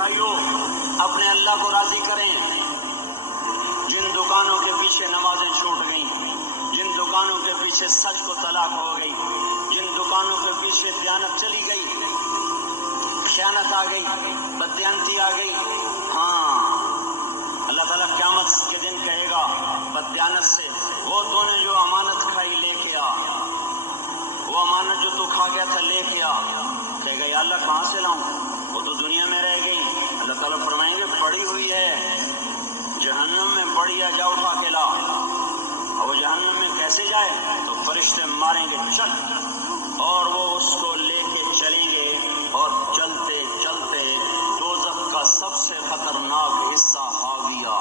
بھائیوں اپنے اللہ کو راضی کریں۔ جن دکانوں کے پیچھے نمازیں چھوٹ گئیں، جن دکانوں کے پیچھے سچ کو طلاق ہو گئی، جن دکانوں کے پیچھے دیانت چلی گئی، خیانت آ گئی، بددیانتی آ گئی، ہاں اللہ تعالیٰ قیامت کے دن کہے گا بددیانت سے، وہ تو نے جو امانت کھائی لے کے آ، وہ امانت جو تو کھا گیا تھا لے کے آ۔ کہے گا یا اللہ کہاں سے لاؤں، وہ تو دنیا میں رہ گئی۔ اللہ تعالیٰ فرمائیں گے پڑی ہوئی ہے جہنم میں، پڑی ہے جا اٹھا کے لا۔ اور وہ جہنم میں کیسے جائے، تو فرشتے ماریں گے چٹ، اور وہ اس کو لے کے چلیں گے، اور چلتے چلتے دوزخ کا سب سے خطرناک حصہ حاویہ،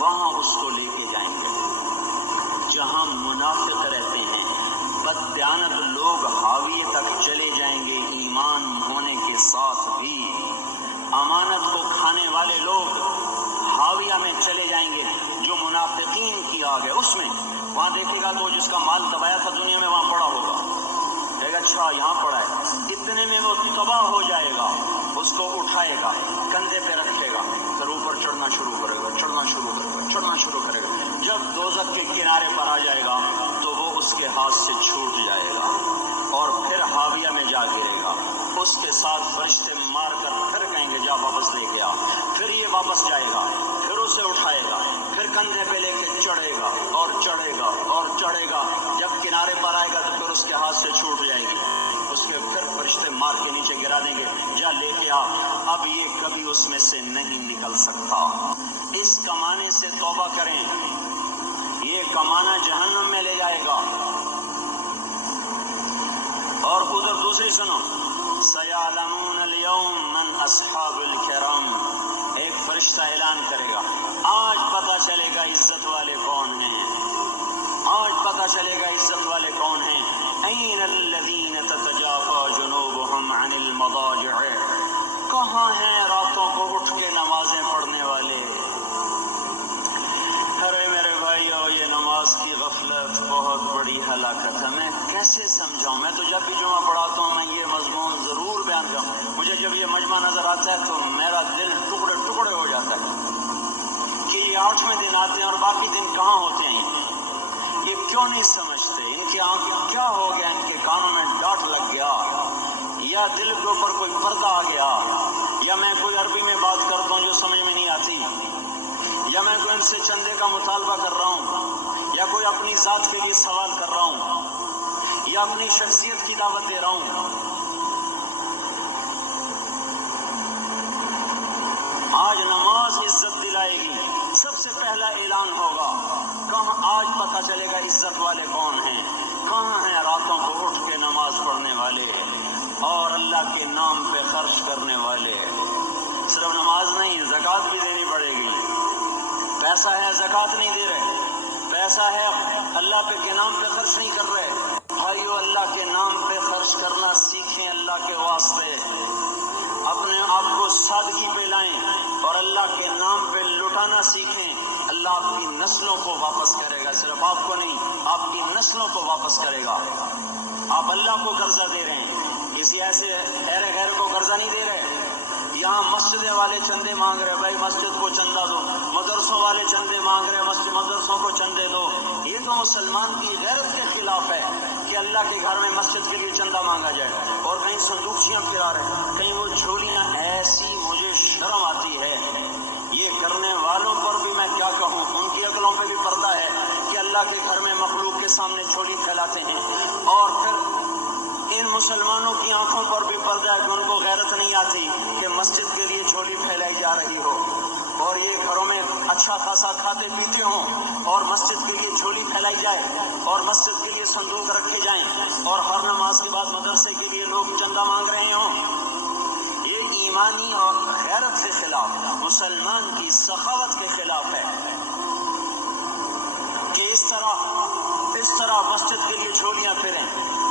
وہاں اس کو لے کے جائیں گے جہاں منافق رہتے ہیں۔ بددیانت لوگ حاویہ تک چلے جائیں گے ایمان ہونے کے ساتھ بھی۔ امانت کو کھانے والے لوگ حاویہ میں چلے جائیں گے جو منافقین کی آگ ہے اس میں۔ وہاں دیکھے گا تو جس کا مال دبایا تھا دنیا میں وہاں پڑا ہوگا، کہے گا اچھا یہاں پڑا ہے، اتنے میں وہ تباہ ہو جائے گا، اس کو اٹھائے گا، کندھے پہ رکھے گا، پھر اوپر چڑھنا شروع کرے گا، چڑھنا شروع کرے گا، چڑھنا شروع کرے گا۔ جب دوزخ کے کنارے پر آ جائے گا تو وہ اس کے ہاتھ سے چھوٹ جائے گا اور پھر حاویہ میں جا گرے گا۔ اس کے ساتھ فرشتے مار کر پھر کہیں گے جا واپس لے گیا، پھر یہ واپس جائے گا، پھر اسے اٹھائے گا، پھر کندھے پہ لے کے چڑھے گا اور چڑھے گا اور چڑھے گا۔ جب کنارے پر آئے گا تو پھر اس کے ہاتھ سے چھوٹ جائے گی، اس کے پھر فرشتے مار کے نیچے گرا دیں گے جا لے کے آ۔ اب یہ کبھی اس میں سے نہیں نکل سکتا۔ اس کمانے سے توبہ کریں، یہ کمانا جہنم میں لے جائے گا۔ اور ادھر دوسری سنو، سَيَعْلَمُونَ الْيَوْمَ مَنْ أَصْحَابُ الْكِرَامِ، ایک فرشتہ اعلان کرے گا آج پتہ چلے گا عزت والے کون ہیں، آج پتہ چلے گا عزت والے کون ہیں۔ أَيْنَ الَّذِينَ تَتَجَافَى جُنُوبُهُمْ عَنِ الْمَضَاجِعِ، کہاں ہیں راتوں کو اٹھ کے نمازیں پڑھنے والے۔ ارے میرے بھائیو، یہ نماز کی غفلت بہت بڑی ہلاکت ہے۔ میں کیسے سمجھاؤں، میں تو جب بھی جمعہ پڑھاتا ہوں میں یہ مضمون ضرور بیان کروں، مجھے جب یہ مجمع نظر آتا ہے تو میرا دل ٹکڑے ٹکڑے ہو جاتا ہے کہ یہ 8ویں دن آتے ہیں اور باقی دن کہاں ہوتے ہیں، یہ کیوں نہیں سمجھتے، ان کی آنکھیں کیا ہو گیا، ان کے کانوں میں ڈاٹ لگ گیا، یا دل کے اوپر کوئی پردہ آ گیا، یا میں کوئی عربی میں بات کرتا ہوں جو سمجھ میں نہیں آتی، یا میں کوئی ان سے چندے کا مطالبہ کر رہا ہوں، یا کوئی اپنی ذات کے لیے سوال کر رہا ہوں، یا اپنی شخصیت کی دعوت دے رہا ہوں۔ آج نماز عزت دلائے گی، سب سے پہلا اعلان ہوگا، کہاں آج پتہ چلے گا عزت والے کون ہیں، کہاں ہیں راتوں کو اٹھ کے نماز پڑھنے والے اور اللہ کے نام پہ خرچ کرنے والے۔ صرف نماز نہیں، زکوٰۃ بھی دینی پڑے گی۔ پیسہ ہے زکوٰۃ نہیں دے رہے، پیسہ ہے اللہ کے نام پہ خرچ نہیں کر رہے۔ بھائیو اللہ کے نام پہ خرچ کرنا سیکھیں، اللہ کے واسطے اپنے آپ کو سادگی پہ لائیں اور اللہ کے نام پہ لٹانا سیکھیں۔ اللہ آپ کی نسلوں کو واپس کرے گا، صرف آپ کو نہیں، آپ کی نسلوں کو واپس کرے گا۔ آپ اللہ کو قرضہ دے رہے ہیں، کسی ایسے غیر کو قرضہ نہیں دے رہے۔ یہاں مسجد والے چندے مانگ رہے، بھائی مسجد کو چندہ دو، مدرسوں والے چندے مانگ رہے، مدرسوں کو چندے دو۔ یہ تو مسلمان کی غیرت کے خلاف ہے کہ اللہ کے گھر میں مسجد کے لیے چندہ مانگا جائے، اور کہیں صندوقچیاں پھرا رہے، کہیں وہ جھولیاں، ایسی مجھے شرم آتی ہے۔ یہ کرنے والوں پر بھی میں کیا کہوں، ان کی عقلوں پہ بھی پردہ ہے کہ اللہ کے گھر میں مخلوق کے سامنے جھولی پھیلاتے ہیں، اور پھر ان مسلمانوں کی آنکھوں پر بھی پردہ ہے کہ ان کو غیرت نہیں آتی کہ مسجد کے لیے جھولی پھیلائی جا رہی ہو، اور یہ گھروں میں اچھا خاصا کھاتے پیتے ہوں اور مسجد کے لیے جھولی پھیلائی جائے اور مسجد کے لیے صندوق رکھے جائیں اور ہر نماز کے بعد مدرسے کے لیے لوگ چندہ مانگ رہے ہوں۔ یہ ایمانی اور غیرت کے خلاف، مسلمان کی سخاوت کے خلاف ہے کہ اس طرح مسجد کے لیے جھولیاں پھریں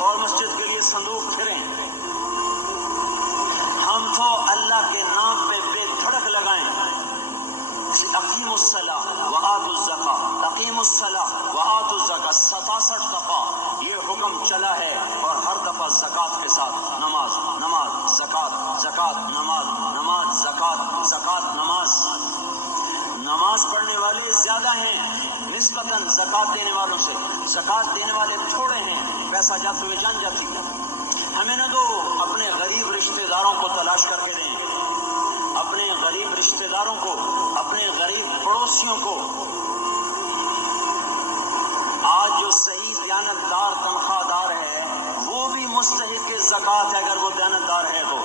اور مسجد کے لیے صندوق پھریں۔ ہم تو اللہ کے نام پہ بے دھڑک لگائیں، اقیموا الصلاۃ وآتوا الزکاۃ، اقیموا الصلاۃ وآتوا الزکاۃ، 67 دفعہ یہ حکم چلا ہے، اور ہر دفعہ زکوٰۃ کے ساتھ نماز، نماز، زکوٰۃ، زکات نماز، نماز زکات، زکات نماز۔ نماز پڑھنے والے زیادہ ہیں نسبتاً زکات دینے والوں سے، زکات دینے والے تھوڑے ہیں، پیسہ جاتے ہوئے جان جاتی ہے۔ ہمیں نہ دو، اپنے غریب رشتہ داروں کو تلاش کر کے دیں، اپنے غریب رشتہ داروں کو، اپنے غریب پڑوسیوں کو۔ آج جو صحیح دیانتدار تنخواہ دار ہے وہ بھی مستحق زکات ہے اگر وہ دیانتدار ہے تو۔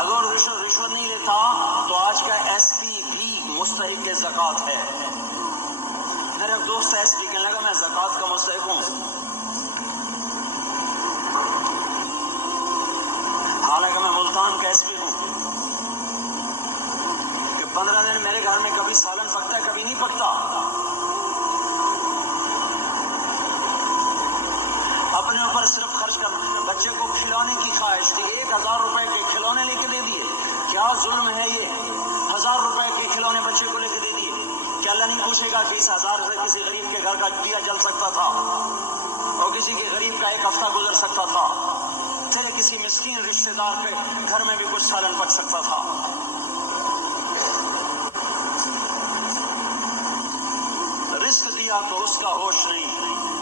اگر رشوت نہیں لیتا تو آج کا ایس پی بھی مستحق زکات ہے۔ میرا دوست ایس پی کہنے لگا میں زکات کا مستحق ہوں، حالانکہ میں ملتان کا ایس پی ہوں، کہ 15 دن میرے گھر میں کبھی سالن پکتا ہے کبھی نہیں پکتا۔ اپنے اوپر صرف خرچ کر، بچے کو کھلونے کی خواہش تھی، 1000 روپے کے کھلونے لے کے دے دیے، کیا ظلم ہے یہ؟ 1000 روپے کے کھلونے بچے کو لے کے دے دیے، کیا اللہ نہیں پوچھے گا کہ اس 1000 سے کسی غریب کے گھر کا دیا جل سکتا تھا اور کسی کے غریب کا ایک ہفتہ گزر سکتا تھا، تیرے کسی مسکین رشتہ دار کے گھر میں بھی کچھ سالن پک سکتا تھا۔ رزق دیا تو اس کا ہوش نہیں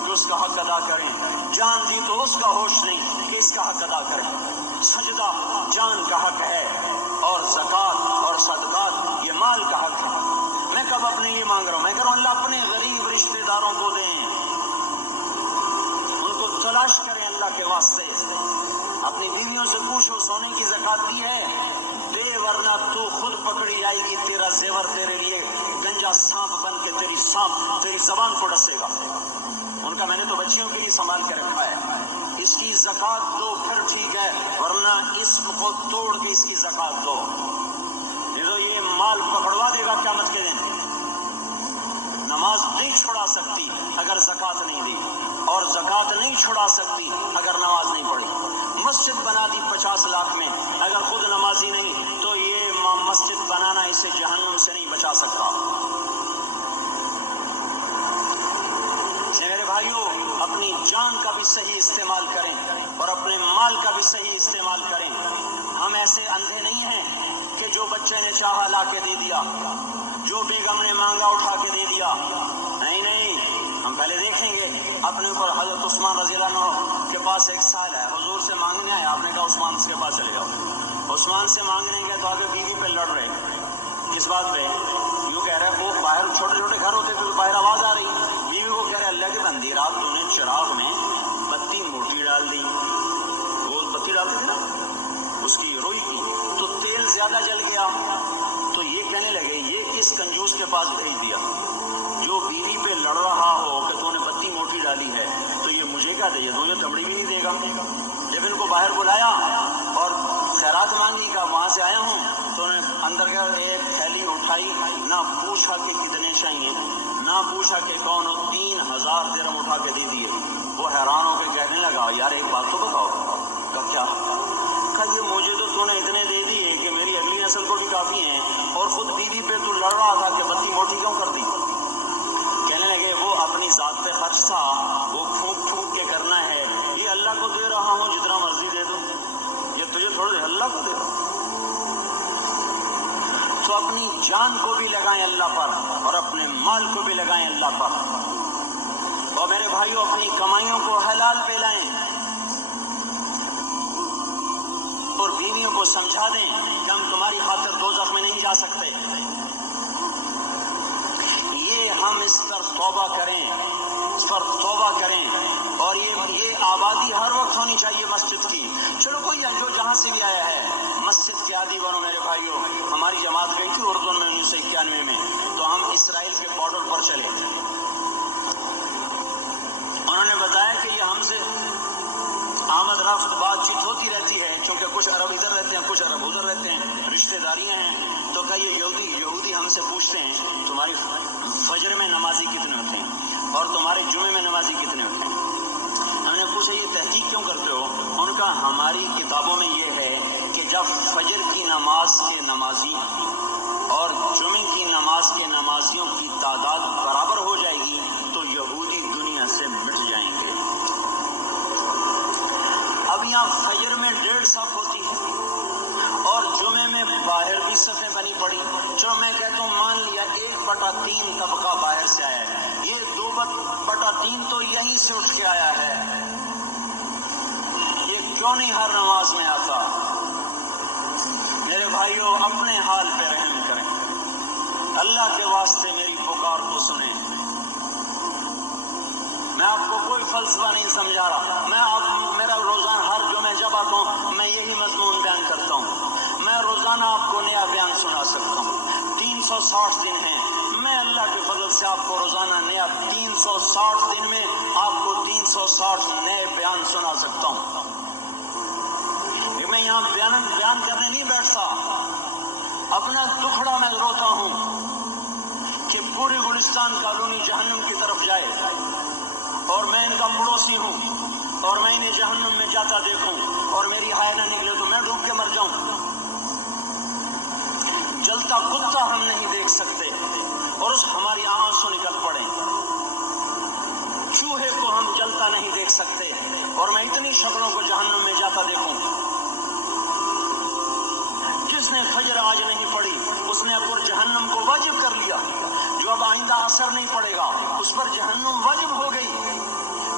کہ اس کا حق ادا کریں، جان دی تو اس کا ہوش نہیں کہ اس کا حق ادا کریں۔ سجدہ جان کا حق ہے اور زکات اور صدقات یہ مال کا حق ہے۔ میں کب اپنے یہ مانگ رہا ہوں، میں کہہ رہا ہوں اللہ اپنے غریب رشتہ داروں کو دیں، ان کو تلاش کریں اللہ کے واسطے۔ اپنی بیویوں سے پوچھو سونے کی زکات دی ہے، دے ورنہ تو خود پکڑی جائے گی، تیرا زیور تیرے لیے گنجا سانپ بن کے تیری زبان کو ڈسے گا۔ ان کا میں نے تو بچیوں کے لیے سنبھال کے رکھا ہے، اس کی زکات دو پھر ٹھیک ہے، ورنہ اس کو توڑ کے اس کی زکات دو، نہیں تو یہ مال پکڑوا دے گا قیامت کے دن۔ نماز نہیں چھڑا سکتی اگر زکات نہیں دی، اور زکات نہیں چھڑا سکتی اگر نماز نہیں پڑھی۔ مسجد بنا دی 50 لاکھ میں، اگر خود نمازی نہیں تو یہ مسجد بنانا اسے جہنم سے نہیں بچا سکتا۔ میرے بھائیوں، اپنی جان کا بھی صحیح استعمال کریں اور اپنے مال کا بھی صحیح استعمال کریں۔ ہم ایسے اندھے نہیں ہیں کہ جو بچے نے چاہا لا کے دے دیا، جو بیگم نے مانگا اٹھا کے دے دیا، نہیں، ہم پہلے دیکھیں گے اپنے اوپر۔ حضرت عثمان رضی اللہ عنہ کے پاس ایک سائل ہے، حضور سے مانگنے آیا، آپ نے کہا عثمان کے پاس چلے جاؤ۔ عثمان سے مانگنے گئے تو آگے بیوی پہ لڑ رہے، کس بات پہ؟ یوں کہہ رہے وہ باہر چھوٹے چھوٹے گھر ہوتے تھے تو باہر آواز آ رہی، بیوی کو کہہ رہے اللہ کے بندی رات تو نے چراغ میں بتی موٹی ڈال دی، وہ بتی ڈالتے تھے نا اس کی روئی کی، تو تیل زیادہ جل گیا، تو یہ کہنے لگے یہ کس کنجوس کے پاس بھیج دیا، جو بیوی پہ لڑ رہا ہو کہ تو نے بتی موٹی ڈالی ہے تو یہ مجھے کیا دے، تو یہ تمڑی بھی نہیں دے گا۔ جب ان کو باہر بلایا اور خیرات مانگی کا وہاں سے آیا ہوں تو انہوں نے اندر کا ایک تھیلی اٹھائی، نہ پوچھا کہ کتنے چاہیے، نہ پوچھا کہ کون، 3000 درہم اٹھا کے دے دیے۔ وہ حیران ہو کے کہنے لگا یار ایک بات تو بتاؤ، کہ کیا؟ کہا یہ مجھے تو نے اتنے دے دیے کہ میری اگلی نسل کو بھی کافی ہیں، اور خود بیوی پہ تو لڑ رہا تھا کہ بتی موٹی کیوں کر دی؟ کہنے لگے وہ اپنی ذات پہ خرچ تھا، وہ پھونک پھونک کے کرنا ہے، یہ اللہ کو دے رہا ہوں جتنا مرضی دے دو، یہ تجھے تھوڑے اللہ کو دے دو۔ تو اپنی جان کو بھی لگائیں اللہ پر اور اپنے مال کو بھی لگائیں اللہ پر، اور میرے بھائیوں اپنی کمائیوں کو حلال پہ لائیں، اور بیویوں کو سمجھا دیں کہ ہم تمہاری خاطر دوزخ میں نہیں جا سکتے۔ یہ ہم اس پر توبہ کریں، اور یہ آبادی ہر وقت ہونی چاہیے مسجد کی۔ چلو کوئی جو جہاں سے بھی آیا ہے مسجد کے عادی بنو میرے بھائیوں۔ ہماری جماعت گئی تھی اردن میں 1991 میں، تو ہم اسرائیل کے بارڈر پر چلے، انہوں نے بتایا کہ یہ ہم سے آمد رفت بات چیت ہوتی رہتی ہے، کیونکہ کچھ عرب ادھر رہتے ہیں کچھ عرب ادھر رہتے ہیں، رشتہ داریاں ہیں، تو کہ یہ یہودی ہم سے پوچھتے ہیں تمہاری فجر میں نمازی کتنے ہوتے ہیں اور تمہارے جمعے میں نمازی کتنے ہوتے ہیں؟ ہم نے پوچھا یہ تحقیق کیوں کرتے ہو؟ ان کا ہماری کتابوں میں یہ ہے کہ جب فجر کی نماز کے نمازی اور جمعے کی نماز کے نمازیوں کی تعداد برابر ہو جائے گی تو یہودی دنیا سے مٹ جائیں گے۔ نمازیاں فجر میں 1.5 صف ہوتی ہیں اور جمعے میں باہر بھی صفیں بنی پڑی. چلو میں کہتا ہوں مان لیا 1/3 طبقہ باہر سے آیا ہے, یہ 2/3 تو یہیں سے اٹھ کے آیا ہے. یہ کیوں نہیں ہر نماز میں آتا؟ میرے بھائیوں اپنے حال پہ رحم کریں, اللہ کے واسطے میری پکار کو سنیں. میں آپ کو کوئی فلسفہ نہیں سمجھا رہا, میرا روزانہ ہر جمعہ جب آتا ہوں میں یہی مضمون بیان کرتا ہوں. میں روزانہ آپ کو نیا بیان سنا سکتا ہوں. 360 دن ہیں, میں اللہ کے فضل سے آپ کو روزانہ نیا 360 دن میں آپ کو 360 نئے بیان سنا سکتا ہوں. میں یہاں بیان کرنے نہیں بیٹھتا, اپنا دکھڑا میں روتا ہوں کہ پوری گلستان کالونی جہنم کی طرف جائے اور میں ان کا پڑوسی ہوں اور میں انہیں جہنم میں جاتا دیکھوں اور میری ہائے نہ نکلے تو میں ڈوب کے مر جاؤں. جلتا کتا ہم نہیں دیکھ سکتے اور اس ہماری آنسو نکل پڑے. چوہے کو ہم جلتا نہیں دیکھ سکتے اور میں اتنی شکلوں کو جہنم میں جاتا دیکھوں. جس نے فجر آج نہیں پڑھی اس نے پر جہنم کو واجب کر لیا, جو اب آئندہ اثر نہیں پڑے گا اس پر جہنم واجب ہو گئی.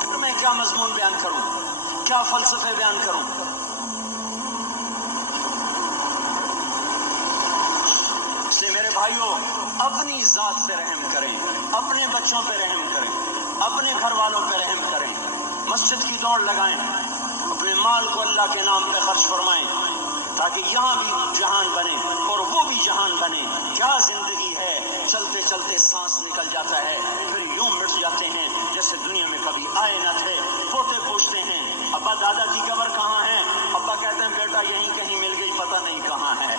پھر میں کیا مضمون بیان کروں, کیا فلسفے بیان کروں؟ اس لیے میرے بھائیوں اپنی ذات پہ رحم کریں, اپنے بچوں پہ رحم کریں, اپنے گھر والوں پہ رحم کریں. مسجد کی دوڑ لگائیں, اپنے مال کو اللہ کے نام پہ خرچ فرمائیں تاکہ یہاں بھی جہان بنے اور وہ بھی جہان بنے. کیا زندگی ہے, چلتے چلتے سانس نکل جاتا ہے پھر یوں مٹ جاتے ہیں جیسے دنیا میں کبھی آئے نہ تھے. پوتے پوچھتے ہیں ابا دادا کی قبر کہاں ہے؟ ابا کہتے ہیں بیٹا یہیں کہیں مل گئی, پتہ نہیں کہاں ہے.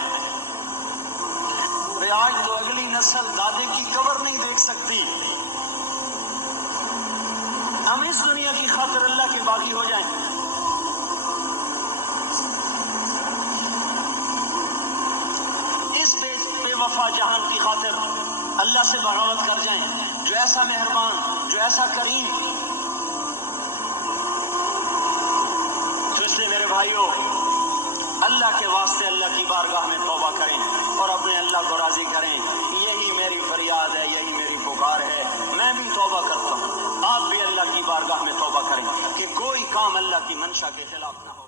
آج تو اگلی نسل دادے کی قبر نہیں دیکھ سکتی. ہم اس دنیا کی خاطر اللہ کے باغی ہو جائیں. اس بے وفا جہان کی خاطر اللہ سے بغاوت کر جائیں جو ایسا مہربان, جو ایسا کریم. تو اس لیے میرے بھائیوں اللہ کے واسطے اللہ کی بارگاہ میں توبہ کریں اور اپنے اللہ کو راضی کریں. یہی میری فریاد ہے, یہی میری پکار ہے. میں بھی توبہ کرتا ہوں, آپ بھی اللہ کی بارگاہ میں توبہ کریں کہ کوئی کام اللہ کی منشا کے خلاف نہ ہو.